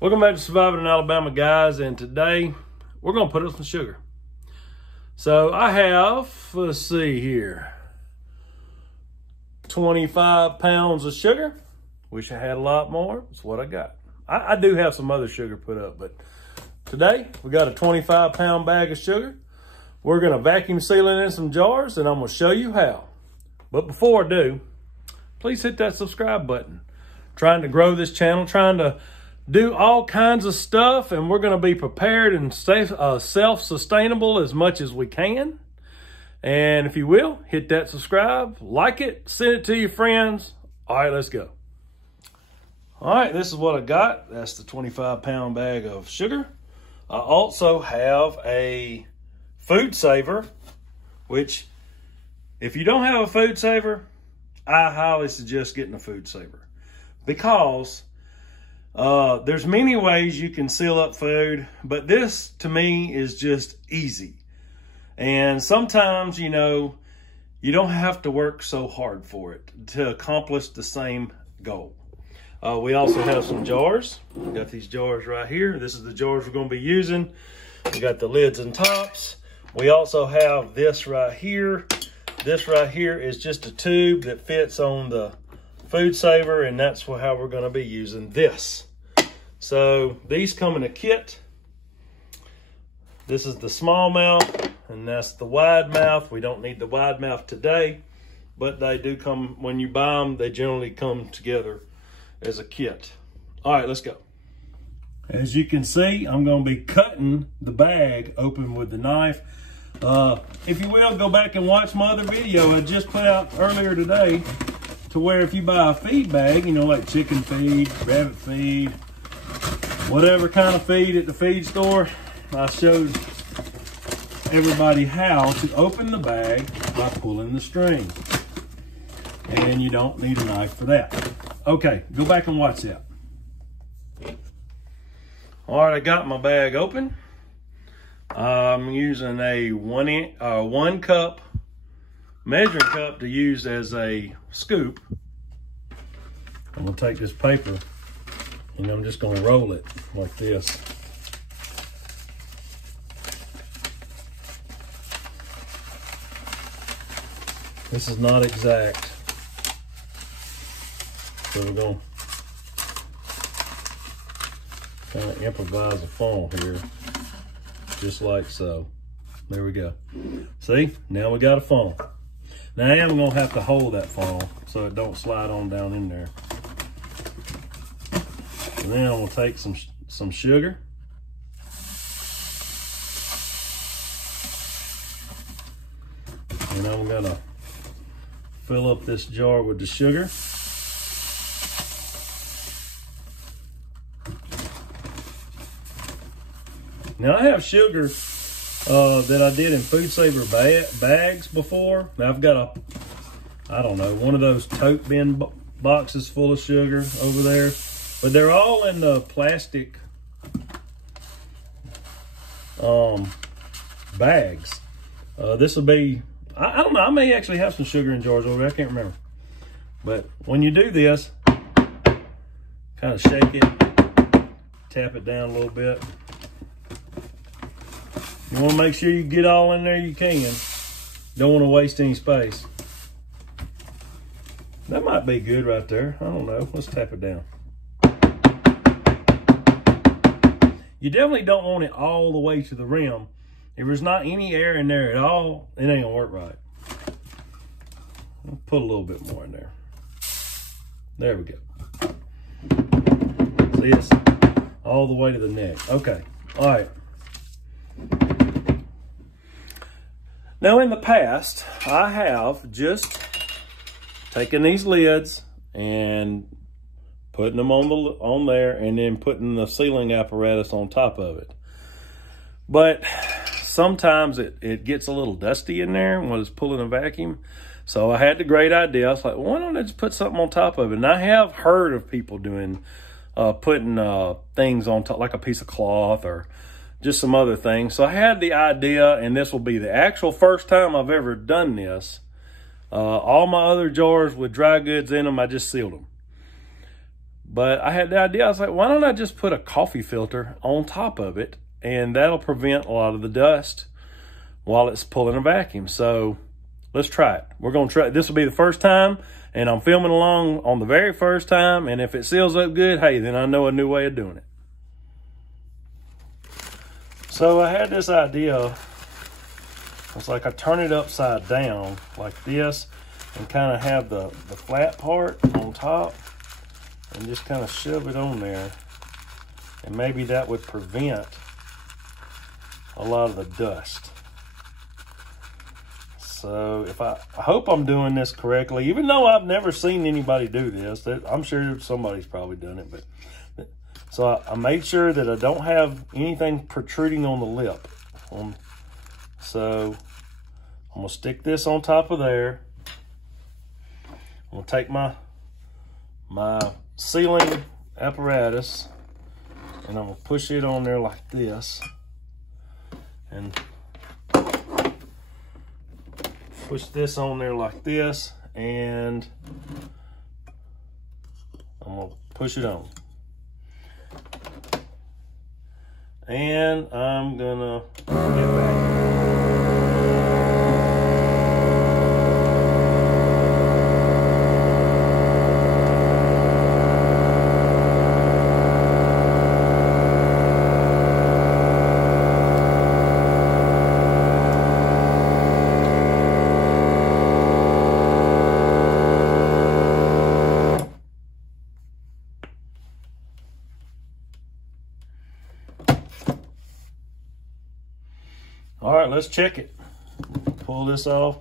Welcome back to Surviving in Alabama, guys, and today we're going to put up some sugar. So I have, let's see here, 25 pounds of sugar. Wish I had a lot more. That's what I got. I do have some other sugar put up, but today we got a 25-pound bag of sugar. We're going to vacuum seal it in some jars, and I'm going to show you how. But before I do, please hit that subscribe button. Trying to grow this channel, trying to do all kinds of stuff, and we're going to be prepared and self-sustainable as much as we can. And if you will, hit that subscribe, like it, send it to your friends. All right, let's go. All right, this is what I got. That's the 25-pound bag of sugar. I also have a food saver, which if you don't have a food saver, I highly suggest getting a food saver, because there's many ways you can seal up food, but this to me is just easy. And sometimes, you know, you don't have to work so hard for it to accomplish the same goal. We also have some jars. We got these jars right here. This is the jars we're going to be using. We got the lids and tops. We also have this right here. This right here is just a tube that fits on the food saver, and that's how we're going to be using this. So these come in a kit. This is the small mouth, and that's the wide mouth. We don't need the wide mouth today, but they do come, when you buy them, they generally come together as a kit. All right, let's go. As you can see, I'm going to be cutting the bag open with the knife. If you will, go back and watch my other video I just put out earlier today, to where if you buy a feed bag, you know, like chicken feed, rabbit feed, whatever kind of feed at the feed store, I showed everybody how to open the bag by pulling the string. And you don't need a knife for that. Okay, go back and watch that. All right, I got my bag open. I'm using a 1 cup measuring cup to use as a scoop. I'm gonna take this paper and I'm just gonna roll it like this. This is not exact, so we're gonna kind of improvise a funnel here, just like so. There we go. See, now we got a funnel. Now I am gonna have to hold that funnel so it don't slide on down in there. And then I'm gonna take some sugar. And I'm gonna fill up this jar with the sugar. Now I have sugar that I did in food saver bags before. Now I've got I don't know, one of those tote bin boxes full of sugar over there, but they're all in the plastic bags. This will be, I don't know, I may actually have some sugar in jars over there, I can't remember. But when you do this, kind of shake it, tap it down a little bit. You want to make sure you get all in there you can. Don't want to waste any space. That might be good right there. I don't know. Let's tap it down. You definitely don't want it all the way to the rim. If there's not any air in there at all, it ain't gonna work right. I'll put a little bit more in there. There we go. See, it's all the way to the neck. Okay. All right. Now in the past, I have just taken these lids and putting them on there, and then putting the sealing apparatus on top of it. But sometimes it gets a little dusty in there when it's pulling a vacuum. So I had the great idea. I was like, well, why don't I just put something on top of it? And I have heard of people doing, putting things on top, like a piece of cloth or just some other things. So I had the idea, and this will be the actual first time I've ever done this. All my other jars with dry goods in them, I just sealed them. But I had the idea, I was like, why don't I just put a coffee filter on top of it, and that'll prevent a lot of the dust while it's pulling a vacuum. So let's try it. We're gonna try, this will be the first time, and I'm filming along on the very first time, and if it seals up good, hey, then I know a new way of doing it. So I had this idea, it's like I turn it upside down like this, and kind of have the flat part on top, and just kind of shove it on there, and maybe that would prevent a lot of the dust. So if I hope I'm doing this correctly, even though I've never seen anybody do this. I'm sure somebody's probably done it, but so I made sure that I don't have anything protruding on the lip. So I'm gonna stick this on top of there. I'm gonna take my sealing apparatus, and I'm gonna push it on there like this, and push this on there like this, and I'm gonna push it on. And I'm gonna get back. All right, let's check it. Pull this off.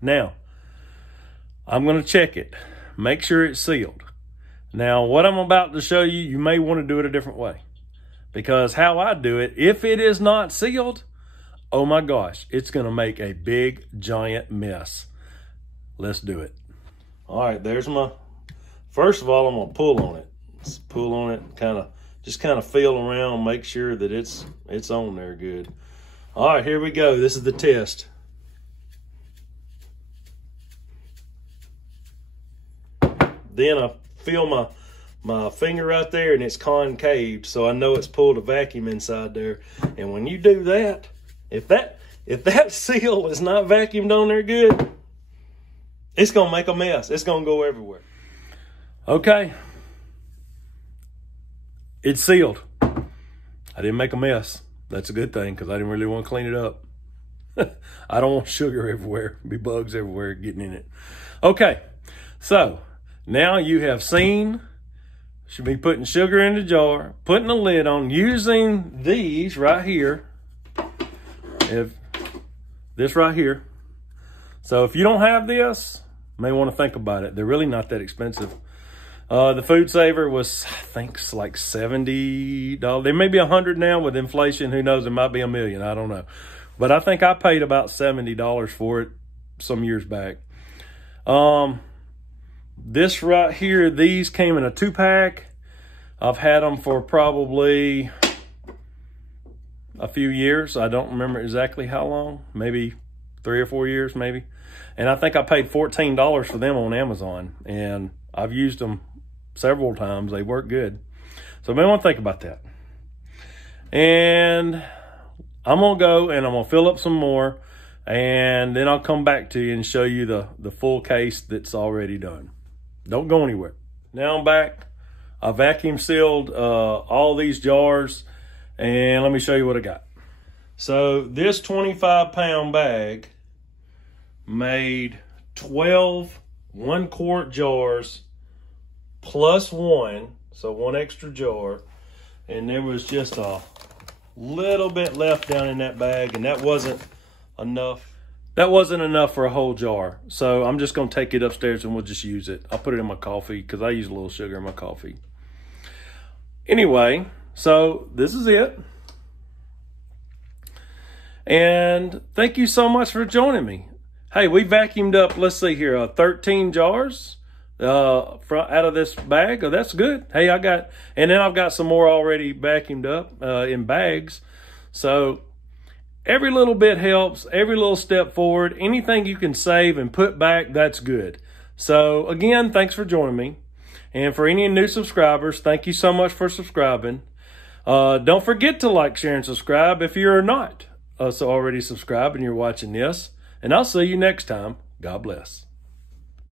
Now, I'm going to check it. Make sure it's sealed. Now, what I'm about to show you, you may want to do it a different way. Because how I do it, if it is not sealed, oh my gosh, it's going to make a big, giant mess. Let's do it. All right, there's my, first of all, I'm going to pull on it. Pull on it, just kind of feel around, make sure that it's on there good. All right, here we go. This is the test. Then I feel my finger right there, and it's concaved, so I know it's pulled a vacuum inside there. And when you do that, if that seal is not vacuumed on there good, it's gonna make a mess. It's gonna go everywhere. Okay. It's sealed. I didn't make a mess. That's a good thing, because I didn't really want to clean it up. I don't want sugar everywhere. Be bugs everywhere getting in it. Okay, so now you have seen, should be putting sugar in the jar, putting the lid on, using these right here. This right here. So if you don't have this, you may want to think about it. They're really not that expensive. The Food Saver was, I think, like $70. There may be $100 now with inflation. Who knows? It might be $1 million. I don't know. But I think I paid about $70 for it some years back. This right here, these came in a 2-pack. I've had them for probably a few years. I don't remember exactly how long. Maybe 3 or 4 years, maybe. And I think I paid $14 for them on Amazon. And I've used them several times. They work good. So I may want to think about that. And I'm going to go and I'm going to fill up some more. And then I'll come back to you and show you the full case that's already done. Don't go anywhere. Now I'm back. I vacuum sealed all these jars. And let me show you what I got. So this 25-pound bag made 12 1-quart jars plus one, so one extra jar, and there was just a little bit left down in that bag, and that wasn't enough. That wasn't enough for a whole jar, so I'm just going to take it upstairs and we'll just use it. I'll put it in my coffee because I use a little sugar in my coffee. Anyway, so this is it. And thank you so much for joining me. Hey, we vacuumed up, let's see here, 13 jars out of this bag. Oh, that's good. Hey, and then I've got some more already vacuumed up in bags. So Every little bit helps, every little step forward. Anything you can save and put back, that's good. So again, thanks for joining me. And for any new subscribers, thank you so much for subscribing. Don't forget to like, share, and subscribe if you're not already subscribed and you're watching this. And I'll see you next time. God bless.